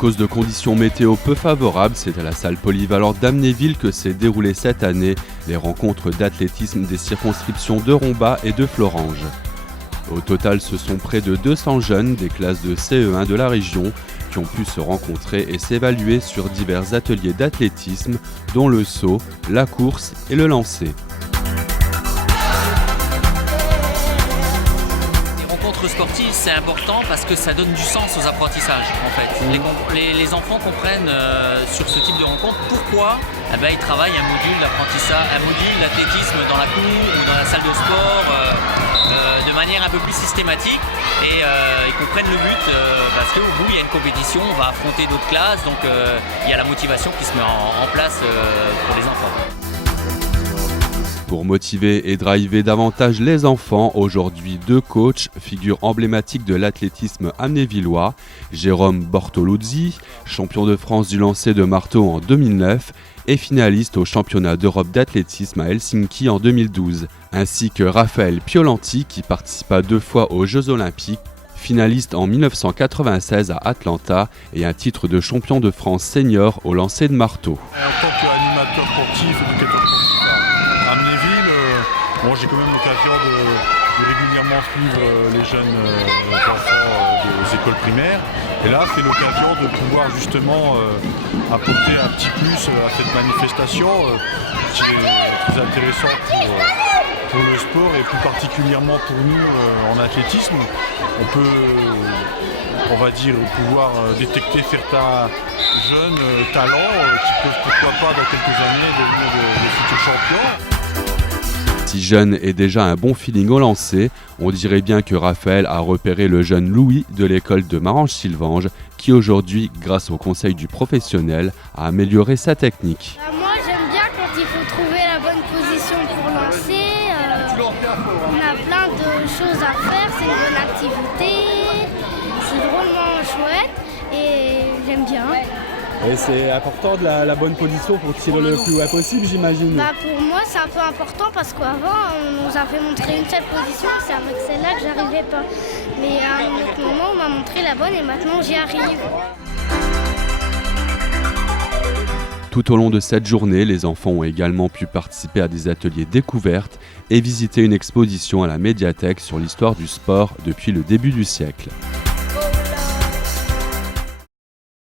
cause de conditions météo peu favorables, c'est à la salle polyvalente d'Amnéville que s'est déroulée cette année les rencontres d'athlétisme des circonscriptions de Rombat et de Florange. Au total, ce sont près de 200 jeunes des classes de CE1 de la région qui ont pu se rencontrer et s'évaluer sur divers ateliers d'athlétisme, dont le saut, la course et le lancer. Sportif, c'est important parce que ça donne du sens aux apprentissages en fait. Les enfants comprennent sur ce type de rencontre pourquoi ils travaillent un module d'apprentissage, un module d'athlétisme dans la cour ou dans la salle de sport de manière un peu plus systématique et ils comprennent le but parce qu'au bout il y a une compétition, on va affronter d'autres classes, donc il y a la motivation qui se met en place pour les enfants. Pour motiver et driver davantage les enfants, aujourd'hui 2 coachs, figures emblématiques de l'athlétisme amnévillois, Jérôme Bortoluzzi, champion de France du lancer de marteau en 2009 et finaliste au championnat d'Europe d'athlétisme à Helsinki en 2012, ainsi que Raphaël Piolanti qui participa 2 fois aux Jeux Olympiques, finaliste en 1996 à Atlanta et un titre de champion de France senior au lancer de marteau. En tant qu'animateur sportif, j'ai quand même l'occasion de régulièrement suivre les jeunes enfants des écoles primaires. Et là, c'est l'occasion de pouvoir justement apporter un petit plus à cette manifestation qui est très intéressante pour le sport et plus particulièrement pour nous en athlétisme. On peut, on va dire, pouvoir détecter certains jeunes talents qui peuvent pourquoi pas dans quelques années devenir de futurs champions. Si jeune et déjà un bon feeling au lancer, on dirait bien que Raphaël a repéré le jeune Louis de l'école de Marange-Sylvange qui aujourd'hui, grâce au conseil du professionnel, a amélioré sa technique. Moi j'aime bien quand il faut trouver la bonne position pour lancer, on a plein de choses à faire, c'est une bonne activité, c'est drôlement chouette et j'aime bien. Et c'est important de la bonne position pour tirer le plus loin possible, j'imagine. Pour moi, c'est un peu important parce qu'avant, on nous avait montré une seule position, c'est avec celle-là que j'arrivais pas. Mais à un autre moment, on m'a montré la bonne et maintenant j'y arrive. Tout au long de cette journée, les enfants ont également pu participer à des ateliers découvertes et visiter une exposition à la médiathèque sur l'histoire du sport depuis le début du siècle.